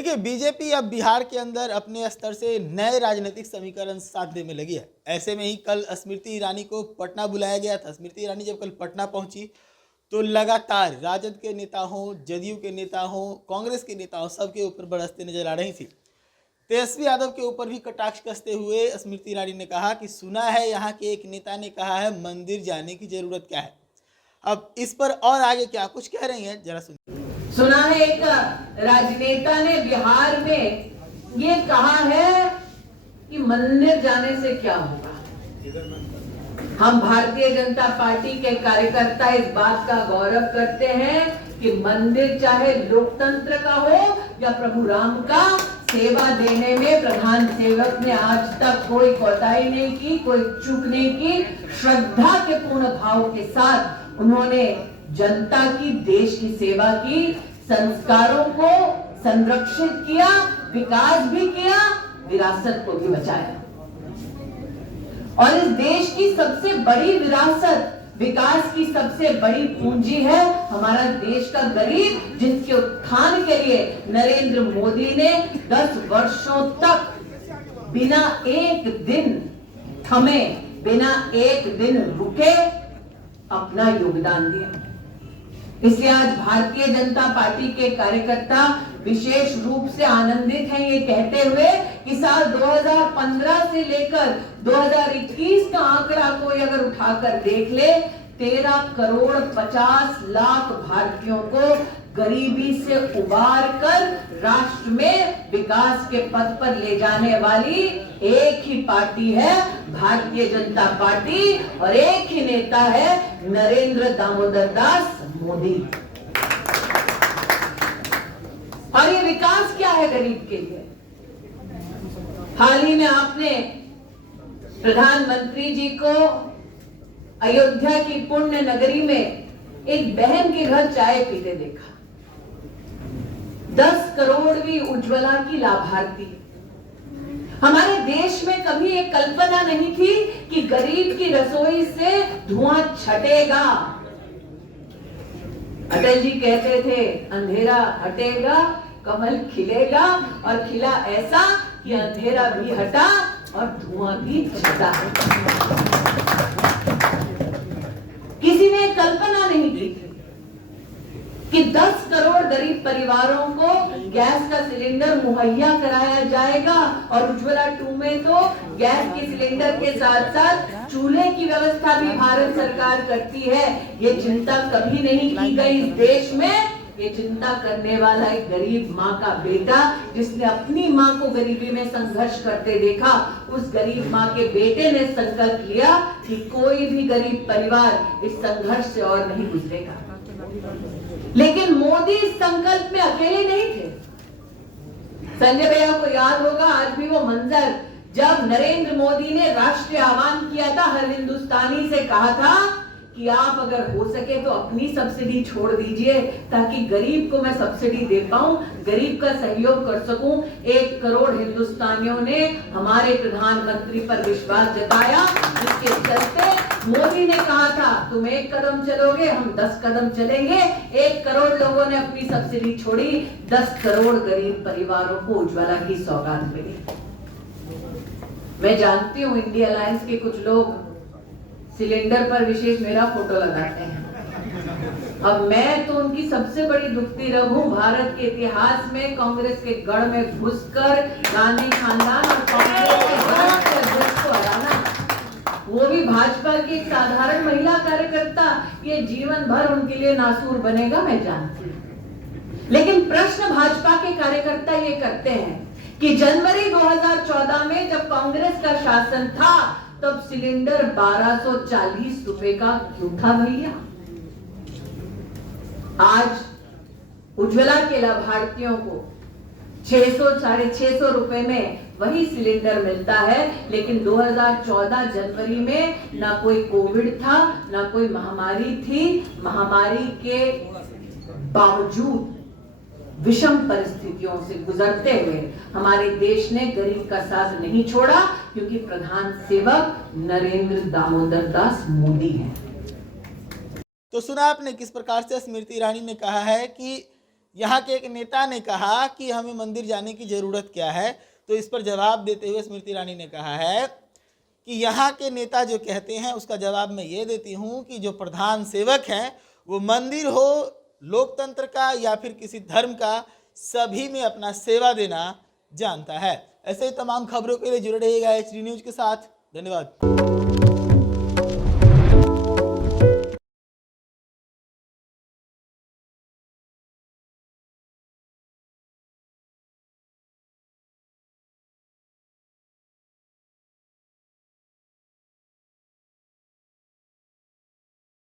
देखिए, बीजेपी अब बिहार के अंदर अपने स्तर से नए राजनीतिक समीकरण साधने में लगी है। ऐसे में ही कल स्मृति ईरानी को पटना बुलाया गया था। स्मृति ईरानी जब कल पटना पहुंची तो लगातार राजद के नेता हों, जदयू के नेता हों, कांग्रेस के नेता हों, सबके ऊपर बरसते नजर आ रही थी। तेजस्वी यादव के ऊपर भी कटाक्ष कसते हुए स्मृति ईरानी ने कहा कि सुना है यहाँ के एक नेता ने कहा है मंदिर जाने की जरूरत क्या है। अब इस पर और आगे क्या कुछ कह रही हैं, जरा सुनिए। सुना है एक राजनेता ने बिहार में ये कहा है कि मंदिर जाने से क्या होगा। हम भारतीय जनता पार्टी के कार्यकर्ता इस बात का गौरव करते हैं कि मंदिर चाहे लोकतंत्र का हो या प्रभु राम का, सेवा देने में प्रधान सेवक ने आज तक कोई कोताही नहीं की, कोई चूक नहीं की। श्रद्धा के पूर्ण भाव के साथ उन्होंने जनता की, देश की सेवा की, संस्कारों को संरक्षित किया, विकास भी किया, विरासत को भी बचाया। और इस देश की सबसे बड़ी विरासत, विकास की सबसे बड़ी पूंजी है हमारा देश का गरीब, जिसके उत्थान के लिए नरेंद्र मोदी ने 10 वर्षों तक बिना एक दिन थमे, बिना एक दिन रुके अपना योगदान दिया। इसलिए आज भारतीय जनता पार्टी के कार्यकर्ता विशेष रूप से आनंदित हैं ये कहते हुए कि साल 2015 से लेकर 2021 का आंकड़ा कोई अगर उठाकर देख ले, 13 करोड़ 50 लाख भारतीयों को गरीबी से उबार कर राष्ट्र में विकास के पथ पर ले जाने वाली एक ही पार्टी है भारतीय जनता पार्टी, और एक ही नेता है नरेंद्र दामोदर दास मोदी। और ये विकास क्या है गरीब के लिए? हाल ही में आपने प्रधानमंत्री जी को अयोध्या की पुण्य नगरी में एक बहन के घर चाय पीते देखा। 10 करोड़वीं उज्ज्वला की लाभार्थी। हमारे देश में कभी एक कल्पना नहीं थी कि गरीब की रसोई से धुआं छटेगा। अटल जी कहते थे अंधेरा हटेगा, कमल खिलेगा, और खिला ऐसा कि अंधेरा भी हटा और धुआं भी छटा। किसी ने कल्पना नहीं की कि 10 करोड़ गरीब परिवारों को गैस का सिलेंडर मुहैया कराया जाएगा, और उज्ज्वला 2 में तो गैस के सिलेंडर के साथ साथ चूल्हे की व्यवस्था भी भारत सरकार करती है। ये चिंता कभी नहीं की गई इस देश में। ये चिंता करने वाला एक गरीब माँ का बेटा, जिसने अपनी माँ को गरीबी में संघर्ष करते देखा, उस गरीब माँ के बेटे ने संकल्प लिया कि कोई भी गरीब परिवार इस संघर्ष से और नहीं गुजरेगा। लेकिन मोदी इस संकल्प में अकेले नहीं थे। संजय भैया को याद होगा आज भी वो मंजर, जब नरेंद्र मोदी ने राष्ट्रीय आह्वान किया था, हर हिंदुस्तानी से कहा था कि आप अगर हो सके तो अपनी सब्सिडी छोड़ दीजिए ताकि गरीब को मैं सब्सिडी दे पाऊं, गरीब का सहयोग कर सकूं। 1 करोड़ हिंदुस्तानियों ने हमारे प्रधानमंत्री पर विश्वास जताया, जिसके चलते मोदी ने कहा था तुम 1 कदम चलोगे, हम 10 कदम चलेंगे। 1 करोड़ लोगों ने अपनी सब्सिडी छोड़ी, 10 करोड़ गरीब परिवारों को उज्ज्वला की सौगात मिली। मैं जानती हूँ इंडिया अलायंस के कुछ लोग सिलेंडर पर विशेष मेरा फोटो लगाते हैं। अब मैं तो उनकी सबसे बड़ी दुखती रग हूं। भारत के इतिहास में कांग्रेस के गढ़ में घुसकर गांधी खानदान और कांग्रेस के अध्यक्ष को हराना, वो भी भाजपा की एक साधारण महिला कार्यकर्ता, ये जीवन भर उनके लिए नासूर बनेगा, मैं जानती हूँ। लेकिन प्रश्न भाजपा के कार्यकर्ता ये करते हैं कि जनवरी 2014 में जब कांग्रेस का शासन था, तब सिलेंडर 1240 रुपए का क्यों था भैया? आज उज्ज्वला के लाभार्थियों को 600-650 रुपए में वही सिलेंडर मिलता है। लेकिन 2014 जनवरी में ना कोई कोविड था, ना कोई महामारी थी। महामारी के बावजूद विषम परिस्थितियों से गुजरते हुए हमारे देश ने गरीब का साथ नहीं छोड़ा, क्योंकि प्रधान सेवक नरेंद्र दामोदर दास मोदी हैं। तो सुना आपने किस प्रकार से स्मृति ईरानी ने कहा है कि यहाँ के एक नेता ने कहा कि हमें मंदिर जाने की ज़रूरत क्या है, तो इस पर जवाब देते हुए स्मृति ईरानी ने कहा है कि यहाँ के नेता जो कहते हैं उसका जवाब मैं ये देती हूँ कि जो प्रधान सेवक हैं वो मंदिर हो, लोकतंत्र का या फिर किसी धर्म का, सभी में अपना सेवा देना जानता है। ऐसे ही तमाम खबरों के लिए जुड़े रहिएगा HD न्यूज़ के साथ। धन्यवाद।